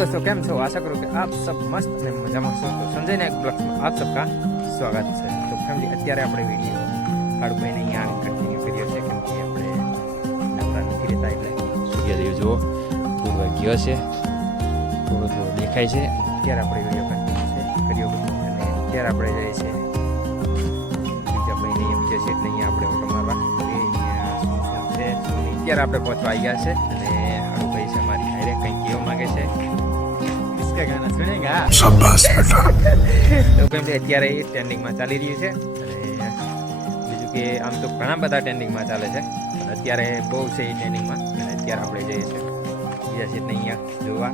दोस्तों કેમ છો? આશા કરું કે આપ સબ મસ્ત અને મજામાં છો। તો સંજય નાયક બ્લોગ્સમાં આપ સબકા સ્વાગત છે। તો ફેમિલી અત્યારે આપણે વિડીયો હાડભાઈને અહીંયા કન્ટિન્યુ કર્યો છે કેમ કે આપણે નવરા નથી રહેતા એટલે સૂર્યદેવ જુઓ પૂર્વ ગયો છે, થોડો થોડો દેખાય છે। અત્યારે આપણે વિડીયો કન્ટિન્યુ છે કર્યો અને અત્યારે આપણે જઈએ છીએ બીજા ભાઈને બીજા સેટને અહીંયા આપણે ઓટો મારવા અહીંયા શું શું છે શું નહીં અત્યારે આપણે પહોંચવા આવી ગયા છે અને હાડુભાઈ છે મારી હારે કંઈક કહેવા માગે છે। इसका गाना सुनेगा शाबाश बेटा। તો કેમ કે અત્યારે એ ટ્રેન્ડિંગમાં ચાલી રહ્યું છે અને બીજું કે આમ તો ઘણા બધા ટ્રેન્ડિંગમાં ચાલે છે પણ અત્યારે બહુ છે એ ટ્રેન્ડિંગમાં અને અત્યારે આપણે જઈએ છીએ બીજા સીટને અહીંયા જોવા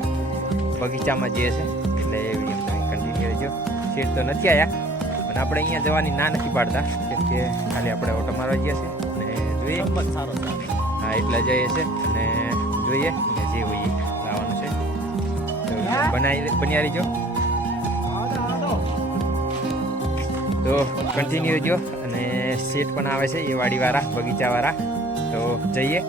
બગીચામાં જઈએ છે એટલે એ વિડીયો તમે કન્ટિન્યુ રહેજો। સીટ તો નથી આવ્યા પણ આપણે અહીંયા જવાની ના નથી પાડતા કેમ કે ખાલી આપણે ઓટો મારવા ગયા છે અને જોઈએ સારો હા એટલે જઈએ છે અને જોઈએ અહીંયા જે હોય લાવવાનું છે બન્યા રહીજો તો કન્ટિન્યુ જો અને સીટ પણ આવે છે એ વાડીવાળા બગીચાવાળા તો જઈએ।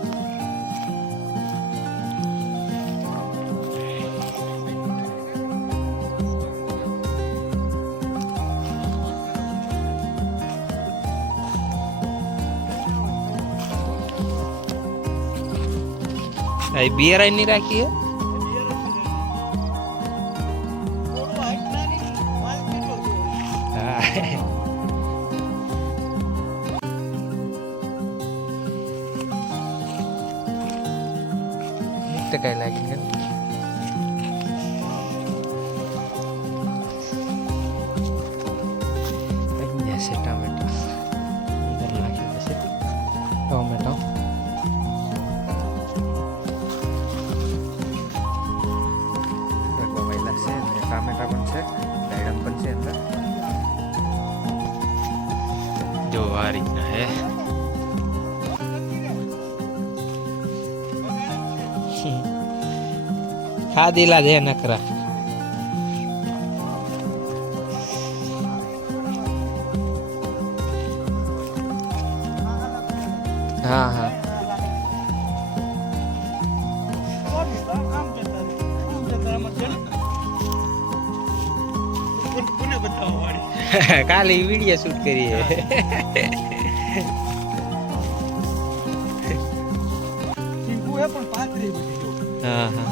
બિયર આઈ નહીં રાખી હે કઈ લાગી છે અહીંયા છે ટામેટા અંદર નાખી દેશે ટોમેટો વહેલા છે અને ટામેટા પણ છે દાડમ પણ છે અંદર જો આ રીતના હે ખાધેલા છે નકરા હા હા કાલે વિડીયો શૂટ કરીએ હા હા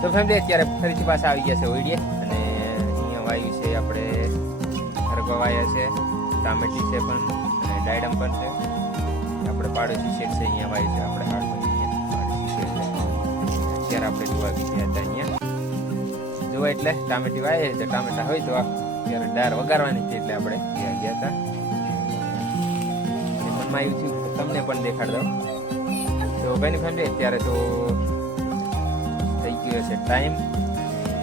તો ફેમિલી અત્યારે ફરીથી પાછા આવી ગયા છે ઓઈડીએ અને અહીંયા વાયુ છે આપણે હરગવાયા છે ટામેટી છે પણ અને ડાયડમ પણ છે આપણે પાડોશી શેઠ છે અહીંયા વાયુ છે આપણે હાડમાં પાડોશી શેઠ છે અત્યારે આપણે જોવા ગયા હતા અહીંયા જોવા એટલે ટામેટી વાય તો ટામેટા હોય તો અત્યારે દાળ વગાડવાની છે એટલે આપણે ત્યાં ગયા હતા મનમાં આવ્યું થયું તમને પણ દેખાડ દઉં તો કઈ ફેમિલી અત્યારે તો થઈ ગયો છે ટાઈમ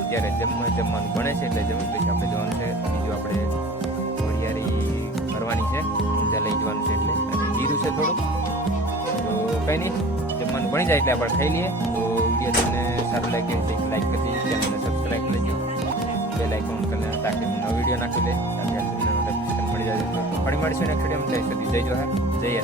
ત્યારે જમવાનું બને છે એટલે જમવા પછી આપણે જવાનું છે બીજું આપણે ઘોડિયારી ફરવાની છે ઊંઝા લઈ જવાનું છે એટલે અને જીરું છે થોડું તો કંઈ નહીં જમવાનું બની જાય એટલે આપણે ખાઈ લઈએ તો વિડીયો તમને સારું લાગે તો લાઈક કરી દેજો ચેનલને સબસ્ક્રાઈબ કરી દેજો બેલ આઇકોન કરીને તાકી નવો વિડીયો નાખી દે તાકી તમને નોટિફિકેશન મળી જાય તો ફરી મળીશું નેક્સ્ટ વિડીયોમાં જય સદી જય જોહાર જય